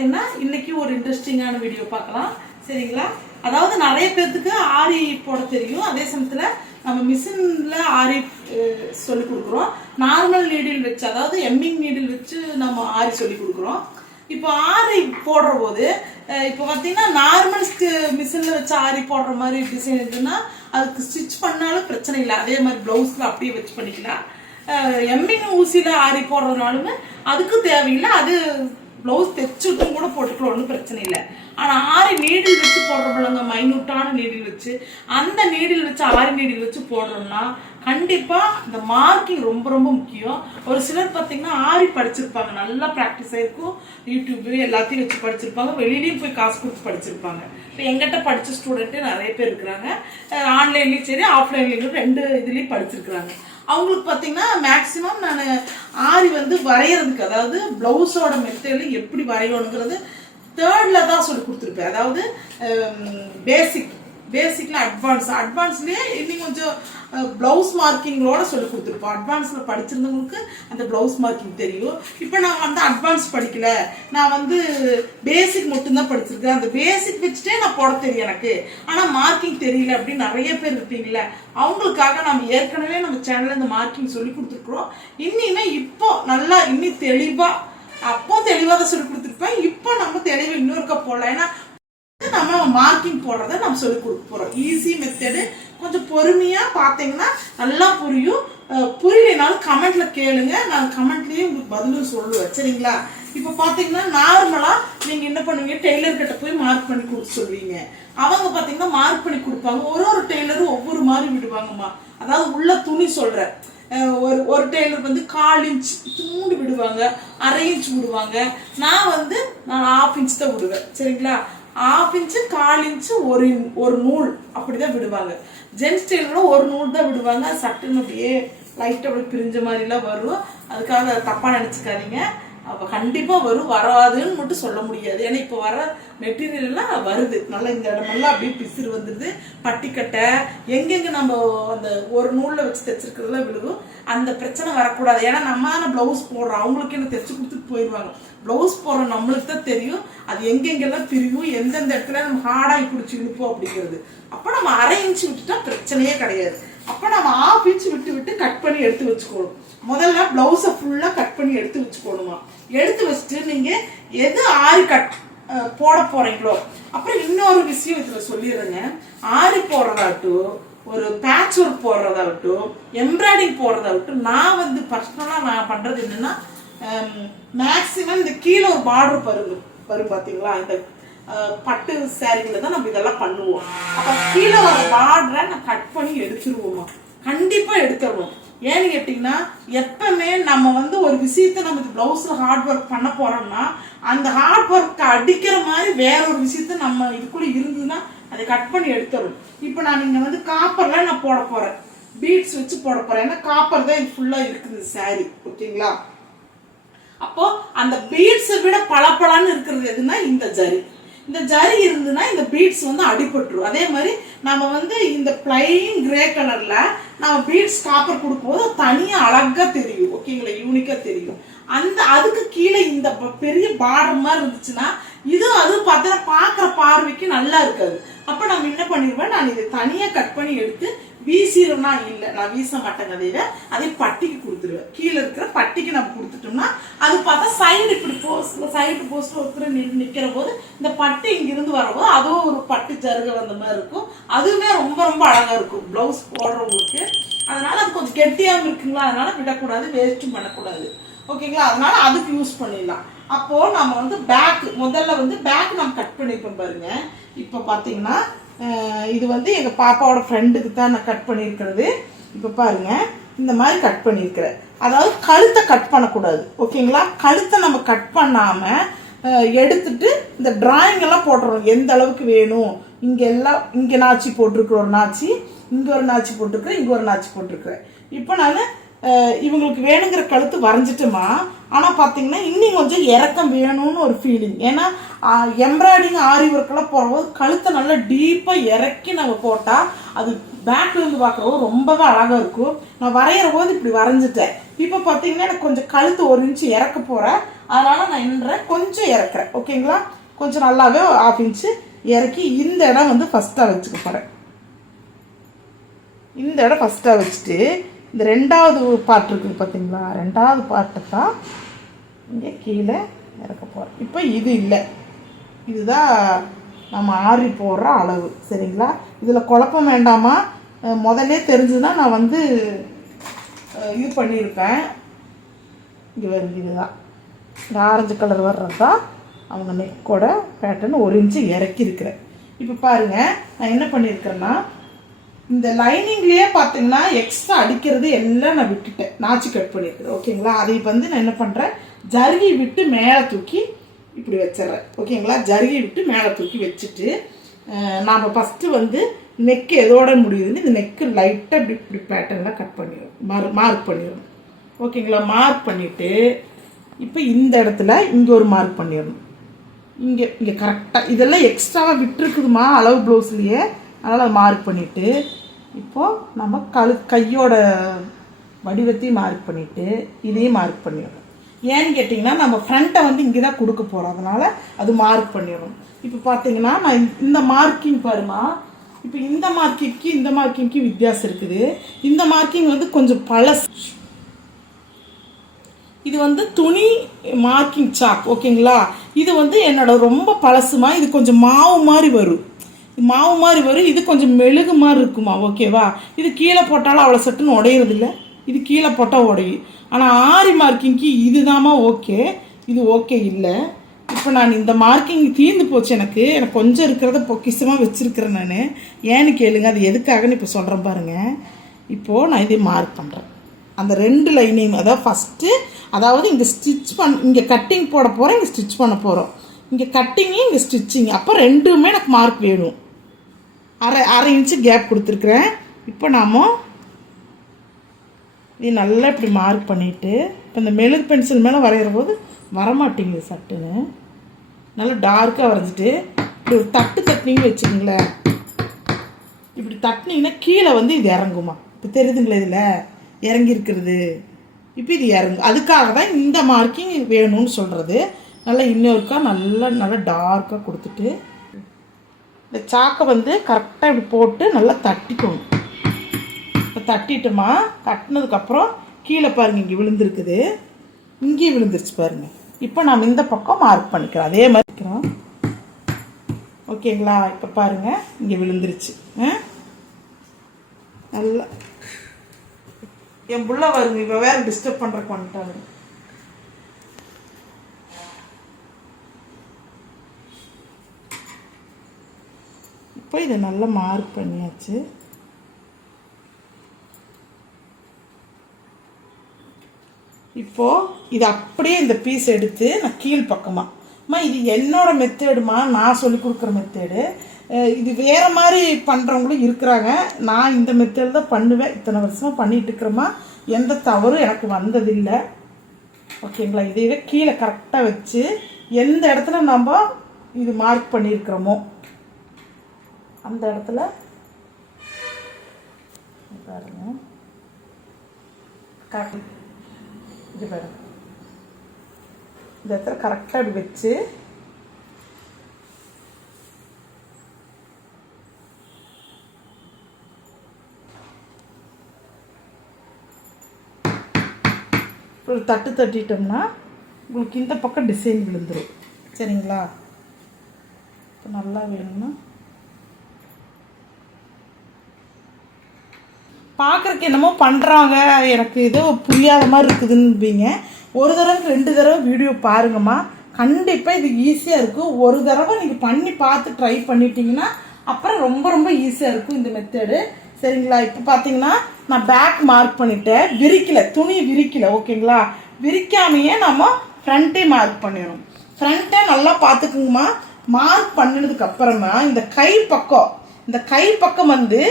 பார்த்தீங்கன்னா இன்னைக்கு ஒரு இன்ட்ரெஸ்டிங்கான வீடியோ பார்க்கலாம் சரிங்களா. அதாவது நிறைய பேர்த்துக்கு ஆரி போட தெரியும், அதே சமயத்தில் நம்ம மிஷினில் ஆரி சொல்லி கொடுக்குறோம். நார்மல் நீடில் வச்சு, அதாவது எம்மிங் நீடில் வச்சு நம்ம ஆரி சொல்லி கொடுக்குறோம். இப்போ ஆரி போடுற போது இப்போ பார்த்தீங்கன்னா நார்மல் மிஷினில் வச்சு ஆரி போடுற மாதிரி டிசைன் இருக்குன்னா அதுக்கு ஸ்டிச் பண்ணாலும் பிரச்சனை இல்லை, அதே மாதிரி ப்ளவுஸில் அப்படியே வச்சு பண்ணிக்கலாம். எம்மிங் ஊசியில் ஆரி போடுறதுனாலுமே அதுக்கு தேவையில்லை, அது ப்ளவுஸ் தைச்சுட்டும் கூட போட்டுக்கலாம், ஒன்றும் பிரச்சனை இல்லை. ஆனால் ஆரி நீடில் வச்சு போடுறோம்லங்க, மைனூட்டான நீடில் வச்சு, அந்த நீடில் வச்சு ஆரி நீடில் வச்சு போடுறோம்னா கண்டிப்பாக இந்த மார்க்கிங் ரொம்ப ரொம்ப முக்கியம். ஒரு சிலர் பார்த்தீங்கன்னா ஆரி படிச்சிருப்பாங்க, நல்லா ப்ராக்டிஸ் ஆகிருக்கும், யூடியூப் எல்லாத்தையும் வச்சு படிச்சிருப்பாங்க, வெளியிலையும் போய் காசு கொடுத்து படிச்சிருப்பாங்க. இப்போ எங்கிட்ட படித்த ஸ்டூடெண்ட்டு நிறைய பேர் இருக்கிறாங்க, ஆன்லைன்லேயும் சரி ஆஃப்லைன்லேயும் ரெண்டு இதுலேயும் படிச்சிருக்கிறாங்க. அவங்களுக்கு பார்த்தீங்கன்னா மேக்சிமம் நான் ஆரி வரைகிறதுக்கு, அதாவது ப்ளவுஸோட மெத்தடில் எப்படி வரையணுங்கிறது தேர்டில் தான் சொல்லி கொடுத்துருப்பேன். அதாவது பேசிக்கில் அட்வான்ஸ்லேயே இன்னும் கொஞ்சம் ப்ளவுஸ் மார்க்கிங்களோட சொல்லி கொடுத்துருப்போம். அட்வான்ஸில் படிச்சிருந்தவங்களுக்கு அந்த ப்ளவுஸ் மார்க்கிங் தெரியும். இப்போ நான் அட்வான்ஸ் படிக்கல, நான் பேசிக் மட்டும்தான் படிச்சிருக்கேன், அந்த பேசிக் வச்சுட்டே நான் போட தெரியும் எனக்கு, ஆனால் மார்க்கிங் தெரியல அப்படின்னு நிறைய பேர் இருப்பீங்களே, அவங்களுக்காக நம்ம ஏற்கனவே நம்ம சேனலில் இந்த மார்க்கிங் சொல்லி கொடுத்துருக்குறோம். இன்னுமே இப்போ நல்லா இன்னும் தெளிவாக, அப்போ தெளிவாக தான் சொல்லி கொடுத்துருப்பேன், இப்போ நம்ம தெளிவாக இன்னொருக்கா போடலாம். ஏன்னா நம்ம மார்க்கிங் போடுறத நம்ம சொல்லி கொடுக்க போறோம். ஈஸி மெத்தடு, கொஞ்சம் பொறுமையா பார்த்தீங்கன்னா நல்லா புரியும். புரியலைனாலும் கமெண்ட்ல கேளுங்க, நான் கமெண்ட்லயே உங்களுக்கு பதிலும் சொல்லுவேன் சரிங்களா. இப்போ பார்த்தீங்கன்னா நார்மலா நீங்க என்ன பண்ணுவீங்க, டெய்லர் கிட்ட போய் மார்க் பண்ணி கொடுக்க சொல்லுவீங்க. அவங்க பார்த்தீங்கன்னா மார்க் பண்ணி கொடுப்பாங்க, ஒரு டெய்லரும் ஒவ்வொரு மாதிரி விடுவாங்கம்மா. அதாவது உள்ள துணி சொல்றேன், ஒரு டெய்லர் 1/4 இன்ச் தூண்டு விடுவாங்க, 1/2 இன்ச் விடுவாங்க. நான் 1/2 இன்ச் தான் விடுவேன் சரிங்களா. 1/2 இன்ச்சு 1/4 இன்ச்சு ஒரு நூல் அப்படிதான் விடுவாங்க. ஜென்ஸ் டெய்லரோட ஒரு நூல் தான் விடுவாங்க. சட்டுன்னு அப்படியே லைட்டாக அப்படி பிரிஞ்ச மாதிரிலாம் வரும், அதுக்காக தப்பாக நினச்சிக்காதீங்க. அப்போ கண்டிப்பாக வரும், வராதுன்னு மட்டும் சொல்ல முடியாது. ஏன்னா இப்போ வர மெட்டீரியல்லாம் வருது, நல்லா இந்த இடமெல்லாம் அப்படியே பிசிறு வந்துடுது. பட்டிக்கட்டை எங்கெங்கே நம்ம அந்த ஒரு நூலில் வச்சு தைச்சிருக்கிறதுலாம் விழுகும், அந்த பிரச்சனை வரக்கூடாது. ஏன்னா நம்ம தானே ப்ளவுஸ் போடுறோம், அவங்களுக்கு என்ன தைச்சு கொடுத்துட்டு போயிடுவாங்க. ப்ளவுஸ் போடுற நம்மளுக்கு தான் தெரியும் அது எங்கெங்கெல்லாம் பிரியும், எந்தெந்த இடத்துல நம்ம ஹார்டாகி பிடிச்சி இழுப்போம் அப்படிங்கிறது. அப்போ நம்ம 1/2 இன்ச்சு விட்டுட்டா பிரச்சனையே கிடையாது. அப்போ நம்ம 1/2 இன்ச்சு விட்டு கட் பண்ணி எடுத்து வச்சுக்கணும். முதல்ல ப்ளவுஸை ஃபுல்லாக கட் பண்ணி எடுத்து வச்சுக்கணுமா. எடுத்து வச்சுட்டு நீங்கள் எது ஆரி கட் போட போறீங்களோ, அப்புறம் இன்னொரு விஷயம் இதில் சொல்லிடுறேங்க. ஆரி போடுறதாகட்டும், ஒரு பேட்ச் ஒர்க் போடுறதாகட்டும், எம்ப்ராய்டிங் போடுறதாகட்டும், நான் பர்சனலாக நான் பண்ணுறது என்னன்னா, மேக்சிமம் இந்த கீழே ஒரு பார்டர் வரும் பார்த்தீங்களா, இந்த பட்டு சேரீல தான் நம்ம இதெல்லாம் பண்ணுவோம். அப்போ கீழே ஒரு பார்டரை நான் கட் பண்ணி எடுத்துருவோமா, கண்டிப்பாக எடுத்துருவோம். ஏன்னு கேட்டிங்கன்னா, எப்பவுமே நம்ம ஒரு விஷயத்த நமக்கு ப்ளவுஸில் ஹார்ட் ஒர்க் பண்ண போகிறோம்னா, அந்த ஹார்ட் ஒர்க்கை அடிக்கிற மாதிரி வேற ஒரு விஷயத்த நம்ம இதுக்குள்ளே இருந்ததுன்னா அதை கட் பண்ணி எடுத்துடும். இப்போ நான் இங்கே காப்பரில் நான் போட போகிறேன், பீட்ஸ் வச்சு போட போகிறேன். ஏன்னா காப்பர் தான் இது ஃபுல்லாக இருக்குது சாரி, ஓகேங்களா. அப்போ அந்த பீட்ஸை விட பளபளன்னு இருக்கிறது எதுனா இந்த ஜரி. இந்த ஜரி இருந்துன்னா இந்த பீட்ஸ் அடிபட்டுரும். அதே மாதிரி நம்ம இந்த பிளைன் கிரே கலர்ல நம்ம பீட்ஸ் காப்பர் கொடுக்கும்போது தனியாக அழகா தெரியும், ஓகேங்களா, யூனிக்கா தெரியும். அதுக்கு கீழே இந்த பெரிய பார்டர் மாதிரி இருந்துச்சுன்னா அது பார்த்தா பார்க்குற பார்வைக்கு நல்லா இருக்காது. அப்போ நம்ம என்ன பண்ணிடுவேன், நான் இதை தனியாக கட் பண்ணி எடுத்து வீசிடும்னா, இல்லை நான் வீச மாட்டேங்க, அதை பட்டிக்கு கொடுத்துருவேன். கீழே இருக்கிற பட்டிக்கு நம்ம கொடுத்துட்டோம்னா அது பார்த்தா சைடு இப்படி சைடு போஸ்ட் ஒருத்தர் நிற்கிற போது இந்த பட்டு இங்கிருந்து வரபோது அதுவும் ஒரு பட்டு ஜருக வந்த மாதிரி இருக்கும். அதுவுமே ரொம்ப ரொம்ப அழகா இருக்கும் ப்ளவுஸ் போடுறவங்களுக்கு. அதனால அது கொஞ்சம் கெட்டியாகவும் இருக்குங்களா, அதனால விடக்கூடாது, வேஸ்ட்டும் பண்ணக்கூடாது, ஓகேங்களா. அதனால அதுக்கு யூஸ் பண்ணிடலாம். அப்போ நம்ம பேக் முதல்ல பேக் நம்ம கட் பண்ணிருப்போம் பாருங்க. இப்போ பார்த்தீங்கன்னா இது எங்கள் பாப்பாவோட ஃப்ரெண்டுக்கு தான் நான் கட் பண்ணியிருக்கிறது. இப்போ பாருங்க, இந்த மாதிரி கட் பண்ணியிருக்கிறேன். அதாவது கழுத்தை கட் பண்ணக்கூடாது, ஓகேங்களா. கழுத்தை நம்ம கட் பண்ணாமல் எடுத்துட்டு இந்த டிராயிங் எல்லாம் போட்டுறோம், எந்த அளவுக்கு வேணும். இங்கே நாச்சி போட்டிருக்கிறேன், ஒரு நாச்சி இங்கே ஒரு நாச்சி போட்டிருக்கிறேன், இங்கே ஒரு நாச்சி போட்டிருக்கிறேன். இப்போ நான் இவங்களுக்கு வேணுங்கிற கழுத்து வரைஞ்சிட்டோமா. ஆனால் பார்த்தீங்கன்னா இன்னும் கொஞ்சம் இறக்கம் வேணும்னு ஒரு ஃபீலிங். ஏன்னா எம்ப்ராய்டிங் ஆரி ஒர்க்கெல்லாம் போடும்போது கழுத்தை நல்லா டீப்பாக இறக்கி நம்ம போட்டால் அது பேக்ல இருந்து பார்க்குறவும் ரொம்பவே அழகாக இருக்கும். நான் வரைகிற போது இப்படி வரைஞ்சிட்டேன். இப்போ பார்த்தீங்கன்னா எனக்கு கொஞ்சம் கழுத்து 1 இன்ச்சு இறக்க போகிறேன். அதனால் நான் என்ன கொஞ்சம் இறக்குறேன். ஓகேங்களா, கொஞ்சம் நல்லாவே 1/2 இன்ச்சு இறக்கி இந்த இடம் வந்து ஃபஸ்ட்டாக வச்சுக்க போகிறேன். இந்த இடம் ஃபஸ்ட்டாக வச்சுட்டு இந்த 2வது பார்ட் இருக்குது பார்த்தீங்களா, 2வது பார்ட்டை தான் இங்கே கீழே இறக்க போகிறேன். இப்போ இது இல்லை, இதுதான் நம்ம ஆரி போடுற அளவு. சரிங்களா, இதில் குழப்பம் வேண்டாமா, முதல்ல தெரிஞ்சுன்னா நான் வந்து இது பண்ணியிருப்பேன். இங்கே வருது, இதுதான் இந்த ஆரஞ்சு கலர் வர்றது தான் அவங்க நெக்கோட பேட்டர்ன் 1 இன்ச்சு இறக்கியிருக்கிறேன். இப்போ பாருங்கள், நான் என்ன பண்ணியிருக்கிறேன்னா இந்த லைனிங்லேயே பார்த்தீங்கன்னா எக்ஸ்ட்ரா அடிக்கிறது எல்லாம் நான் விட்டுட்டேன், நாச்சு கட் பண்ணியிருக்கிறேன். ஓகேங்களா, அதை வந்து நான் என்ன பண்ணுறேன், ஜருகி விட்டு மேலே தூக்கி இப்படி வச்சிட்றேன். ஓகேங்களா, ஜருகி விட்டு மேலே தூக்கி வச்சுட்டு நாம் ஃபஸ்ட்டு வந்து நெக்கு எதோட முடியுதுன்னு இந்த நெக்கு லைட்டாக இப்படி இப்படி பேட்டர்னில் கட் பண்ணிடுவோம், மார்க் பண்ணிடணும். ஓகேங்களா, மார்க் பண்ணிவிட்டு இப்போ இந்த இடத்துல இங்கே ஒரு மார்க் பண்ணிடணும். இங்கே இங்கே கரெக்டாக இதெல்லாம் எக்ஸ்ட்ராவாக விட்டுருக்குதுமா அளவு ப்ளவுஸ்லேயே, அதனால் மார்க் பண்ணிவிட்டு இப்போது நம்ம கையோட வடிவத்தையும் மார்க் பண்ணிவிட்டு இதையும் மார்க் பண்ணிடணும். ஏன்னு கேட்டிங்கன்னா நம்ம ஃப்ரண்ட்டை வந்து இங்கே தான் கொடுக்க போகிறோம், அதனால் அது மார்க் பண்ணிடணும். இப்போ பார்த்தீங்கன்னா நான் இந்த மார்க்கிங் பாருமா, இப்போ இந்த மார்க்கிங்க்கு வித்தியாசம் இருக்குது. இந்த மார்க்கிங் வந்து கொஞ்சம் பழசு, இது வந்து துணி மார்க்கிங் சாக். ஓகேங்களா, இது வந்து என்னோட ரொம்ப பழசுமா, இது கொஞ்சம் மாவு மாதிரி வரும், இது கொஞ்சம் மெழுகு மாதிரி இருக்குமா. ஓகேவா, இது கீழே போட்டாலும் அவ்வளோ சட்டுன்னு உடையிறதில்ல, இது கீழே போட்டால் உடையும். ஆனால் ஆரி மார்க்கிங்க்கு இதுதாம்மா ஓகே, இது ஓகே இல்லை. இப்போ நான் இந்த மார்க்கிங் தீர்ந்து போச்சு, எனக்கு கொஞ்சம் இருக்கிறத பொக்கிஷமாக வச்சுருக்கிறேன் நான். ஏன்னு கேளுங்க, அது எதுக்காகன்னு இப்போ சொல்கிறேன் பாருங்கள். இப்போது நான் இதை மார்க் பண்ணுறேன், அந்த 2 லைனையும். அதாவது ஃபஸ்ட்டு அதாவது இங்கே இங்கே கட்டிங் போட போகிறேன், இங்கே ஸ்டிச் பண்ண போகிறோம், இங்கே கட்டிங்கு இங்கே ஸ்டிச்சிங். அப்போ 2மே எனக்கு மார்க் வேணும். அரை இன்ச்சு கேப் கொடுத்துருக்குறேன். இப்போ நாம் இது நல்லா இப்படி மார்க் பண்ணிவிட்டு இப்போ இந்த மெழுகு பென்சில் மேலே வரைகிற போது வரமாட்டேங்குது சட்டுன்னு, நல்லா டார்க்காக வரைஞ்சிட்டு இப்படி ஒரு தட்டினீங்கன்னு வச்சுக்கோங்களேன். இப்படி தட்டினீங்கன்னா கீழே வந்து இது இறங்குமா. இப்போ தெரியுதுங்களா, இதில் இறங்கியிருக்கிறது. இப்போ இது இறங்கும், அதுக்காக தான் இந்த மார்க்கிங் வேணும்னு சொல்கிறது. நல்லா இன்னொருக்கா நல்லா டார்க்காக கொடுத்துட்டு இந்த சாக்கை வந்து கரெக்டாக இப்படி போட்டு நல்லா தட்டிக்கணும். இப்போ தட்டிட்டோமா, தட்டினதுக்கப்புறம் கீழே பாருங்கள் இங்கே விழுந்துருக்குது, இங்கேயும் விழுந்துருச்சு பாருங்கள். இப்போ நம்ம இந்த பக்கம் மார்க் பண்ணிக்கிறோம், அதே மாதிரி இருக்கிறோம். ஓகேங்களா, இப்போ பாருங்கள் இங்கே விழுந்துருச்சு. நல்லா என் புள்ள வருங்க, இப்போ வேறு டிஸ்டர்ப் பண்ணுறக்கு வந்துட்டாங்க. இப்போ இதை நல்லா மார்க் பண்ணியாச்சு. இப்போது இது அப்படியே இந்த பீஸ் எடுத்து நான் கீழ் பக்கமாக இது என்னோட மெத்தேடுமா, நான் சொல்லி கொடுக்குற மெத்தேடு. இது வேறு மாதிரி பண்ணுறவங்களும் இருக்கிறாங்க, நான் இந்த மெத்தேடு தான் பண்ணுவேன், இத்தனை வருஷமாக பண்ணிகிட்டு இருக்கிறோமா, எந்த தவறும் எனக்கு வந்ததில்லை. ஓகேங்களா, இதையே கீழே கரெக்டாக வச்சு எந்த இடத்துல நம்ம இது மார்க் பண்ணியிருக்கிறோமோ அந்த இடத்துல பாருங்க, இது பாருங்க, இந்த இடத்துல கரெக்டாக இப்படி வச்சு ஒரு தட்டிட்டோம்னா உங்களுக்கு இந்த பக்கம் டிசைன் விழுந்துடும். சரிங்களா, இப்போ நல்லா வேணும்னா பார்க்குறக்கு என்னமோ பண்ணுறாங்க, எனக்கு ஏதோ புரியாத மாதிரி இருக்குதுன்னுபீங்க. ஒரு தடவைக்கு 2 தடவை வீடியோ பாருங்கம்மா, கண்டிப்பாக இது ஈஸியாக இருக்கும். ஒரு தடவை நீங்கள் பண்ணி பார்த்து ட்ரை பண்ணிட்டீங்கன்னா அப்புறம் ரொம்ப ரொம்ப ஈஸியாக இருக்கும் இந்த மெத்தடு. சரிங்களா, இப்போ பார்த்தீங்கன்னா நான் பேக் மார்க் பண்ணிட்டேன், விரிக்கலை, துணி விரிக்கலை. ஓகேங்களா, விரிக்காமையே நம்ம ஃப்ரண்ட்டே மார்க் பண்ணிடணும். ஃப்ரண்ட்டை நல்லா பார்த்துக்குங்கம்மா. மார்க் பண்ணினதுக்கு அப்புறமா இந்த கை பக்கம் வந்து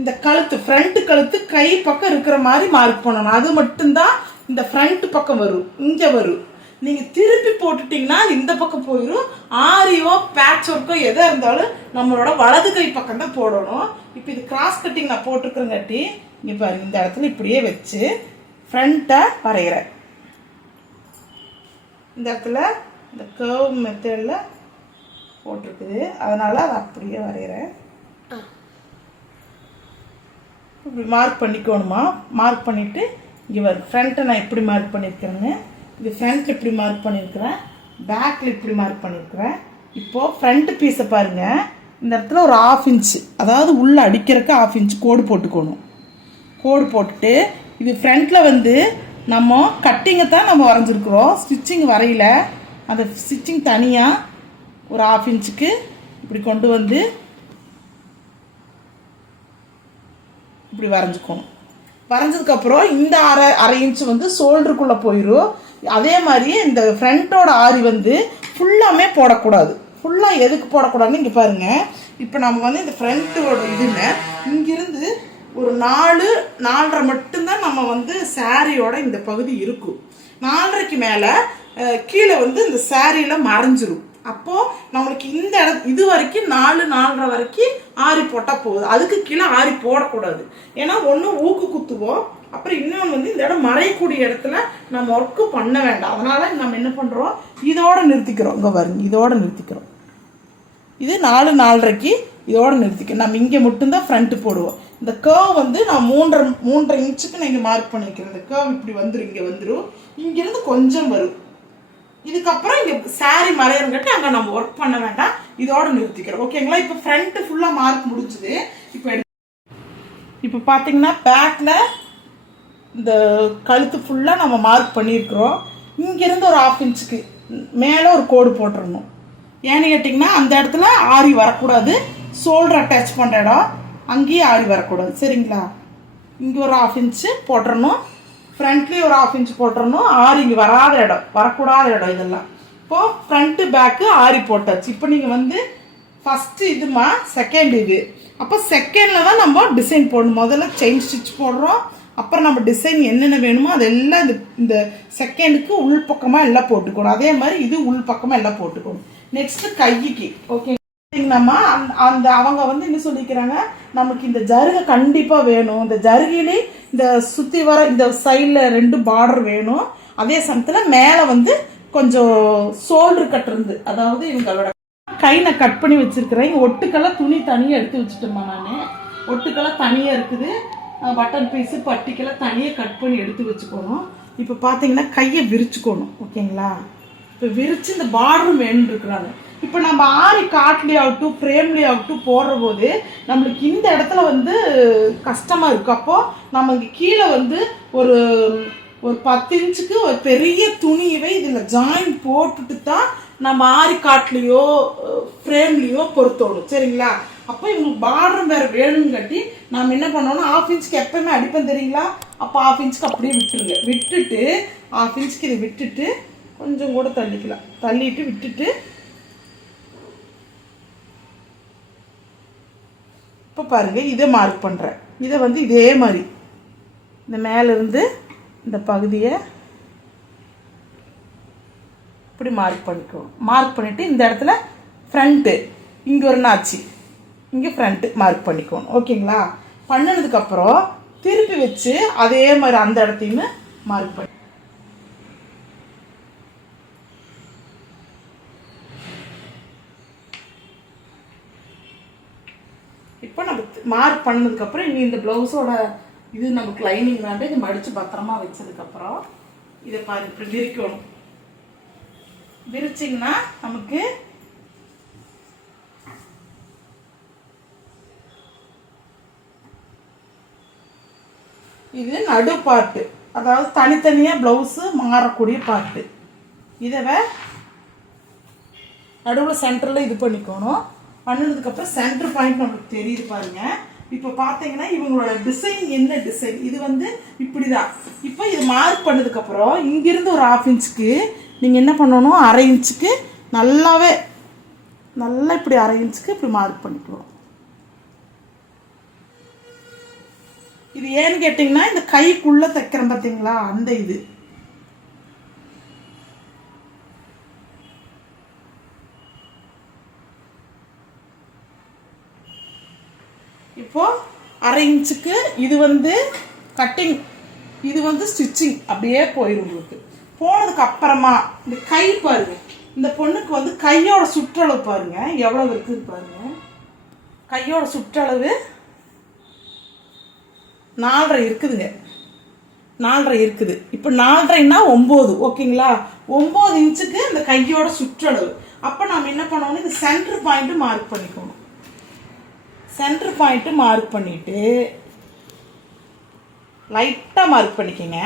இந்த கழுத்து, ஃப்ரண்ட் கழுத்து கை பக்கம் இருக்கிற மாதிரி மார்க் பண்ணணும். அது மட்டும்தான் இந்த ஃப்ரண்ட் பக்கம் வரும், இங்கே வரும். நீங்கள் திருப்பி போட்டுட்டிங்கன்னா இந்த பக்கம் போயிடும். ஆரியோ பேட்ச் ஒர்க்கோ எதாக இருந்தாலும் நம்மளோட வலது கை பக்கம் தான் போடணும். இப்போ இது கிராஸ் கட்டிங் நான் போட்டுருக்குறங்காட்டி இங்கே பாருங்க, இந்த இடத்துல இப்படியே வச்சு ஃப்ரண்ட்டை வரைகிறேன். இந்த இடத்துல இந்த கர்வ் மெத்தடில் போட்டிருக்குது, அதனால் அதை அப்படியே வரைகிறேன். இப்படி மார்க் பண்ணிக்கணுமா. மார்க் பண்ணிவிட்டு இங்கே வரும் ஃப்ரண்ட்டை நான் எப்படி மார்க் பண்ணியிருக்கிறேன்னு. இது ஃப்ரண்ட் எப்படி மார்க் பண்ணியிருக்கிறேன், பேக்கில் இப்படி மார்க் பண்ணியிருக்கிறேன். இப்போது ஃப்ரண்ட் பீஸை பாருங்கள், இந்த இடத்துல ஒரு 1/2 இன்ச்சு, அதாவது உள்ளே அடிக்கிறதுக்கு 1/2 இன்ச்சு கோடு போட்டுக்கணும். கோடு போட்டுட்டு இது ஃப்ரண்ட்டில் வந்து நம்ம கட்டிங்கை தான் நம்ம வரைஞ்சிருக்கிறோம், ஸ்டிச்சிங் வரையில. அந்த ஸ்டிச்சிங் தனியாக ஒரு 1/2 இன்ச்சுக்கு இப்படி கொண்டு வந்து இப்படி வரைஞ்சிக்கணும். வரைஞ்சதுக்கப்புறம் இந்த அரை இன்ச்சு வந்து ஷோல்டருக்குள்ளே போயிடும். அதே மாதிரி இந்த ஃப்ரண்ட்டோட ஆரி வந்து ஃபுல்லாமே போடக்கூடாது. ஃபுல்லாக எதுக்கு போடக்கூடாதுன்னு இங்கே பாருங்கள். இப்போ நம்ம வந்து இந்த ஃப்ரண்ட்டோட இதில் இங்கிருந்து ஒரு 4.5 மட்டும்தான் நம்ம வந்து சாரியோட இந்த பகுதி இருக்கும். 4.5க்கு மேலே கீழே வந்து இந்த சாரியில் மறைஞ்சிரும். அப்போது நம்மளுக்கு இந்த இது வரைக்கும் 4.5 வரைக்கும் ஆரி போட்டால் போகுது. அதுக்கு கீழே ஆரி போடக்கூடாது. ஏன்னா ஒன்று ஊக்கு குத்துவோம், அப்புறம் இன்னொன்று வந்து இந்த இடம் மறையக்கூடிய இடத்துல நம்ம ஒர்க்கு பண்ண வேண்டாம். அதனால் நம்ம என்ன பண்ணுறோம், இதோட நிறுத்திக்கிறோம். இங்கே பாருங்க, இதோட நிறுத்திக்கிறோம். இது 4.5க்கு இதோட நிறுத்திக்கிறோம். நம்ம இங்கே மட்டும்தான் ஃப்ரண்ட்டு போடுவோம். இந்த கர்வ் வந்து நான் 3.5 இன்ச்சுக்கு நான் இங்கே மார்க் பண்ணிக்கிறேன். இந்த கர்வ் இப்படி வந்துடும், இங்கே வந்துடும், இங்கேருந்து கொஞ்சம் வரும். இதுக்கப்புறம் இங்கே சாரி மறையறங்காட்டி அங்கே நம்ம ஒர்க் பண்ண வேண்டாம், இதோட நிறுத்திக்கிறோம். ஓகேங்களா. இப்போ ஃப்ரண்ட்டு ஃபுல்லாக மார்க் முடிச்சுது. இப்போ பார்த்தீங்கன்னா பேக்கில் இந்த கழுத்து ஃபுல்லாக நம்ம மார்க் பண்ணியிருக்கிறோம். இங்கேருந்து ஒரு 1/2 இன்ச்சுக்கு மேலே ஒரு கோடு போட்டுடணும். ஏன்னு கேட்டிங்கன்னா அந்த இடத்துல ஆரி வரக்கூடாது. ஷோல்டர் அட்டாச் பண்ணுற இடம் அங்கேயே ஆரி வரக்கூடாது. சரிங்களா. இங்கே ஒரு 1/2 இன்ச்சு போட்டுறணும், ஃப்ரண்ட்லேயே ஒரு 1/2 இன்ச்சு போட்டுறணும். ஆரி இங்கே வராத இடம், வரக்கூடாத இடம் இதெல்லாம். இப்போது ஃப்ரண்ட்டு பேக்கு ஆரி போட்டாச்சு. இப்போ நீங்கள் வந்து ஃபஸ்ட்டு இதுமா, செகண்ட் இது. அப்போ செகண்டில் தான் நம்ம டிசைன் போடணும். முதல்ல செயின் ஸ்டிச் போடுறோம், அப்புறம் நம்ம டிசைன் என்னென்ன வேணுமோ அதெல்லாம் இந்த செகண்டுக்கு உள் பக்கமாக எல்லாம் போட்டுக்கணும். அதே மாதிரி இது உள் பக்கமாக எல்லாம் போட்டுக்கணும். நெக்ஸ்ட்டு கைக்கு ஓகே. நம்ம அந்த அவங்க வந்து என்ன சொல்லிக்கிறாங்க, நமக்கு இந்த ஜருகை கண்டிப்பாக வேணும், இந்த ஜருகிலே இந்த சுற்றி வர இந்த சைடில் 2 பார்டர் வேணும். அதே சமயத்தில் மேலே வந்து கொஞ்சம் ஷோல்டர் கட் இருந்து, அதாவது இவங்களோட கை நான் கட் பண்ணி வச்சுருக்கிறேன். ஒட்டுக்கெல்லாம் துணி தனியாக எடுத்து வச்சுட்டோம்மா. நான் ஒட்டுக்கெல்லாம் தனியாக இருக்குது, பட்டன் பீஸு பட்டிக்கெல்லாம் தனியாக கட் பண்ணி எடுத்து வச்சுக்கணும். இப்போ பார்த்தீங்கன்னா கையை விரிச்சுக்கணும். ஓகேங்களா. இப்போ விரித்து இந்த பார்டரும் வேணும்னு இருக்கிறாங்க. இப்போ நம்ம ஆரி காட்லேயே ஆகட்டும் ஃப்ரேம்லேயே ஆகட்டும் போடுற போது நம்மளுக்கு இந்த இடத்துல வந்து கஷ்டமாக இருக்கும். அப்போது நம்ம இங்கே கீழே வந்து ஒரு 10 இன்ச்சுக்கு ஒரு பெரிய துணியவே இதில் ஜாயின் போட்டுட்டு தான் நம்ம ஆரி காட்லேயோ ஃப்ரேம்லேயோ பொறுத்தோணும். சரிங்களா. அப்போ இவங்களுக்கு பார்டரும் வேறு வேணும்னு கட்டி நம்ம என்ன பண்ணோம்னா 1/2 இன்ச்சுக்கு எப்போயுமே அடிப்பேன் தெரியுங்களா. அப்போ 1/2 இன்ச்சுக்கு அப்படியே விட்டுருங்க. விட்டுட்டு 1/2 இன்ச்சுக்கு இதை விட்டுட்டு கொஞ்சம் கூட தள்ளிக்கலாம். தள்ளிட்டு விட்டுட்டு இப்போ பாருங்கள், இதை மார்க் பண்ணுறேன். இதை வந்து இதே மாதிரி இந்த மேலேருந்து இந்த பகுதியை இப்படி மார்க் பண்ணிக்குவோம். மார்க் பண்ணிவிட்டு இந்த இடத்துல ஃப்ரண்ட்டு இங்கே ஒரு நாச்சி, இங்கே ஃப்ரண்ட்டு மார்க் பண்ணிக்குவோம். ஓகேங்களா. பண்ணினதுக்கப்புறம் திருப்பி வச்சு அதே மாதிரி அந்த இடத்தையுமே மார்க் பண்ணி இப்போ நம்ம மார்க் பண்ணதுக்கப்புறம் இனி இந்த ப்ளவுஸோட இது நமக்கு லைனிங் வேண்டாம். இதை மடித்து பத்திரமா வச்சதுக்கப்புறம் இதை பாரு இப்படி விரிக்கணும். விரிச்சிங்கன்னா நமக்கு இது நடு பார்ட்டு, அதாவது தனித்தனியாக ப்ளவுஸு மாறக்கூடிய பார்ட்டு. இதை நடுவில் சென்டரில் இது பண்ணிக்கணும். பண்ணினதுக்கப்புறம் சென்டர் பாயிண்ட் நம்மளுக்கு தெரியுது பாருங்கள். இப்போ பார்த்தீங்கன்னா இவங்களோட டிசைன் என்ன டிசைன், இது வந்து இப்படி தான். இப்போ இது மார்க் பண்ணதுக்கப்புறம் இங்கிருந்து ஒரு 1/2 இன்ச்சுக்கு நீங்கள் என்ன பண்ணணும், 1/2 இன்ச்சுக்கு நல்லா இப்படி 1/2 இன்ச்சுக்கு இப்படி மார்க் பண்ணிக்கணும். இது ஏன்னு கேட்டிங்கன்னா இந்த கைக்குள்ளே தைக்கிறேன் பார்த்தீங்களா, அந்த இது. இப்போ 1/2 இன்ச்சுக்கு இது வந்து கட்டிங், இது வந்து ஸ்டிச்சிங் அப்படியே போயிடும். உங்களுக்கு போனதுக்கு அப்புறமா இந்த கை பாருங்க, இந்த பொண்ணுக்கு வந்து கையோட சுற்றளவு பாருங்க எவ்வளவு இருக்குன்னு பாருங்க. கையோட சுற்றளவு 4.5 இருக்குதுங்க, 4.5 இருக்குது. இப்போ 4.5னா 9, ஓகேங்களா? 9 இன்ச்சுக்கு இந்த கையோட சுற்றளவு. அப்போ நாம் என்ன பண்ணணும், இது சென்டர் பாயிண்ட் மார்க் பண்ணிக்கணும். சென்டர் பாயிண்ட் மார்க் பண்ணிட்டு லைட்டாக மார்க் பண்ணிக்கோங்க.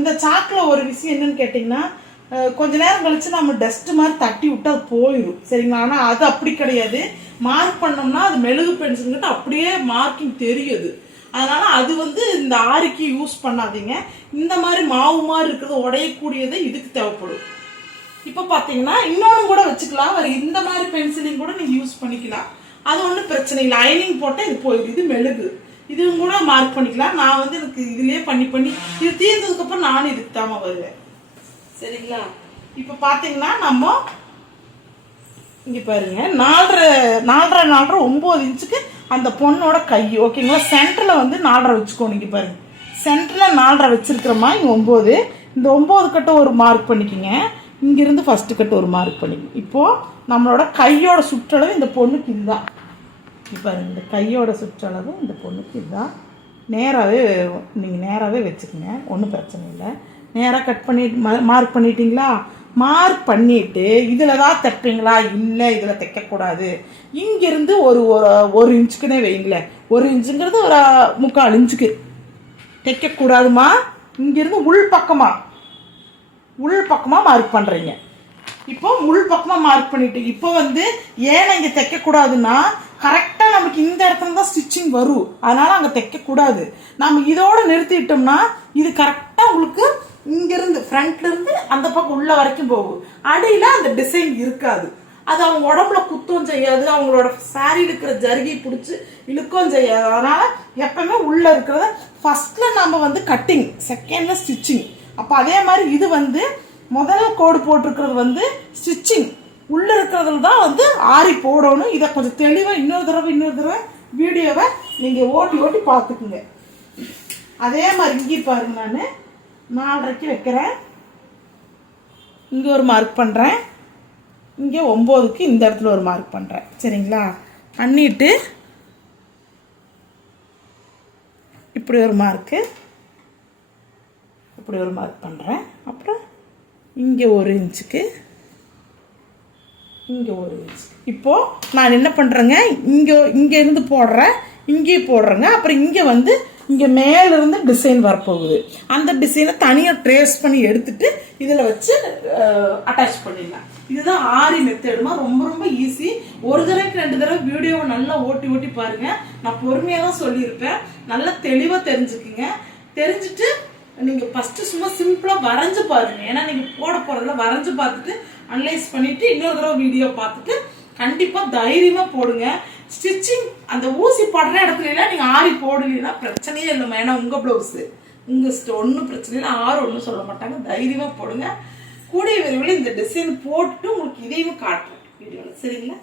இந்த சாக்கில் ஒரு விஷயம் என்னன்னு கேட்டிங்கன்னா, கொஞ்ச நேரம் கழிச்சு நம்ம டஸ்ட் மாதிரி தட்டி விட்டு அது போயிடும், சரிங்களா? ஆனால் அது அப்படி கிடையாது. மார்க் பண்ணோம்னா அது மெழுகு பென்சில்கிட்ட அப்படியே மார்க்கிங் தெரியுது. அதனால அது வந்து இந்த ஆரிக்கு யூஸ் பண்ணாதீங்க. இந்த மாதிரி மாவு மாதிரி இருக்கிறது உடையக்கூடியது இதுக்கு தேவைப்படும். இப்போ பார்த்தீங்கன்னா இன்னொன்று கூட வச்சுக்கலாம், ஒரு இந்த மாதிரி பென்சிலிங் கூட நீங்கள் யூஸ் பண்ணிக்கலாம். அது ஒன்றும் பிரச்சனை இல்லை. லைனிங் போட்டால் இது போயிடும். இது மெழுகு, இதுவும் கூட மார்க் பண்ணிக்கலாம். நான் வந்து எனக்கு இதுலேயே பண்ணி இது தீர்ந்ததுக்கப்புறம் நானும் இதுக்கு தாம வருவேன், சரிங்களா? இப்போ பார்த்தீங்கன்னா நம்ம இங்கே பாருங்க 4.5 9 இன்ச்சுக்கு அந்த பொண்ணோட கை, ஓகேங்களா? சென்டரில் வந்து 4.5 வச்சுக்கோணும். இங்கே பாருங்க, சென்டரில் 4.5 வச்சிருக்கிறோமா, இங்கே 9. இந்த 9 கட்டு ஒரு மார்க் பண்ணிக்கோங்க. இங்கிருந்து ஃபஸ்ட்டு கட்டு ஒரு மார்க் பண்ணிக்கோங்க. இப்போது நம்மளோட கையோட சுற்றளவு இந்த பொண்ணுக்கு இதுதான். இப்போ பாருங்க, இந்த கையோட சுற்றளவு இந்த பொண்ணுக்கு இதுதான். நீங்கள் நேராகவே வச்சுக்கோங்க, ஒன்றும் பிரச்சனை இல்லை. நேராக கட் பண்ணிட்டு மார்க் பண்ணிட்டீங்களா? மார்க் பண்ணிவிட்டு இதில் தான் தைப்பீங்களா? இல்லை, இதில் தைக்கக்கூடாது. இங்கேருந்து ஒரு இன்ச்சுக்குன்னே வைங்களேன். 1 இன்ச்சுங்கிறது ஒரு 3/4 இன்ச்சுக்கு தைக்கக்கூடாதுமா. இங்கேருந்து உள் பக்கமாக மார்க் பண்ணுறீங்க. இப்போ உள் பக்கமாக மார்க் பண்ணிட்டு இப்போ வந்து ஏன்னா இங்கே தைக்கக்கூடாதுன்னா, கரெக்டாக நமக்கு இந்த இடத்துல தான் ஸ்டிச்சிங் வரும், அதனால் அங்கே தைக்கக்கூடாது. நம்ம இதோடு நிறுத்திட்டோம்னா இது கரெக்டாக உங்களுக்கு இங்கேருந்து ஃப்ரண்ட்லேருந்து அந்த பக்கம் உள்ள வரைக்கும் போகும். அடியில் அந்த டிசைன் இருக்காது. அது அவங்க உடம்புல குத்தம் செய்யாது, அவங்களோட சாரி இருக்கிற ஜருகி பிடிச்சி இழுக்கவும் செய்யாது. அதனால் எப்பவுமே உள்ளே இருக்கிறத ஃபஸ்ட்டில் நம்ம வந்து கட்டிங், செகண்டில் ஸ்டிச்சிங். அப்போ அதே மாதிரி இது வந்து முதல்ல கோடு போட்டிருக்கிறது வந்து ஸ்டிச்சிங், உள்ளே இருக்கிறதுல தான் வந்து ஆரி போடணும். இதை கொஞ்சம் தெளிவாக இன்னொரு தடவை வீடியோவை நீங்கள் ஓட்டி பார்த்துக்குங்க. அதே மாதிரி இங்கே பாருங்க, நான் 4.5க்கு வைக்கிறேன், இங்கே ஒரு மார்க் பண்ணுறேன், இங்கே 9க்கு இந்த இடத்துல ஒரு மார்க் பண்ணுறேன், சரிங்களா? பண்ணிவிட்டு இப்படி ஒரு மார்க்கு, இப்படி ஒரு மார்க் பண்ணுறேன். அப்புறம் இங்கே 1 இன்ச்சுக்கு, இங்கே 1 இன்ச்சு. இப்போது நான் என்ன பண்ணுறேங்க, இங்கேருந்து போடுறேன், இங்கேயும் போடுறேங்க. அப்புறம் இங்கே வந்து இங்கே மேலேருந்து டிசைன் வரப்போகுது. அந்த டிசைனை தனியாக ட்ரேஸ் பண்ணி எடுத்துட்டு இதில் வச்சு அட்டாச் பண்ணிடலாம். இதுதான் ஆரி மெத்தடுமா, ரொம்ப ஈஸி. ஒரு தடவைக்கு 2 தடவை வீடியோவை நல்லா ஓட்டி பாருங்கள். நான் பொறுமையாக தான் சொல்லியிருப்பேன், நல்லா தெளிவாக தெரிஞ்சுக்குங்க. தெரிஞ்சுட்டு நீங்கள் ஃபஸ்ட்டு சும்மா சிம்பிளாக வரைஞ்சி பாருங்கள். ஏன்னா நீங்கள் போட போகிறதுல வரைஞ்சி பார்த்துட்டு அனலைஸ் பண்ணிவிட்டு இன்னொரு தடவை வீடியோ பார்த்துட்டு கண்டிப்பாக தைரியமாக போடுங்க. ஸ்டிச்சிங் அந்த ஊசி போடுற இடத்துலலாம் நீங்கள் ஆரி போடலைன்னா பிரச்சனையே இல்லைம்மா. ஏன்னா உங்கள் ப்ளவுஸு உங்கள் ஒன்றும் பிரச்சனை இல்லை, ஆறு ஒன்றும் சொல்ல மாட்டாங்க. தைரியமாக போடுங்க. கூடிய விரைவில் இந்த டிசைன் போட்டுட்டு உங்களுக்கு இதையும் காட்டுறேன் வீடியோவில், சரிங்களா?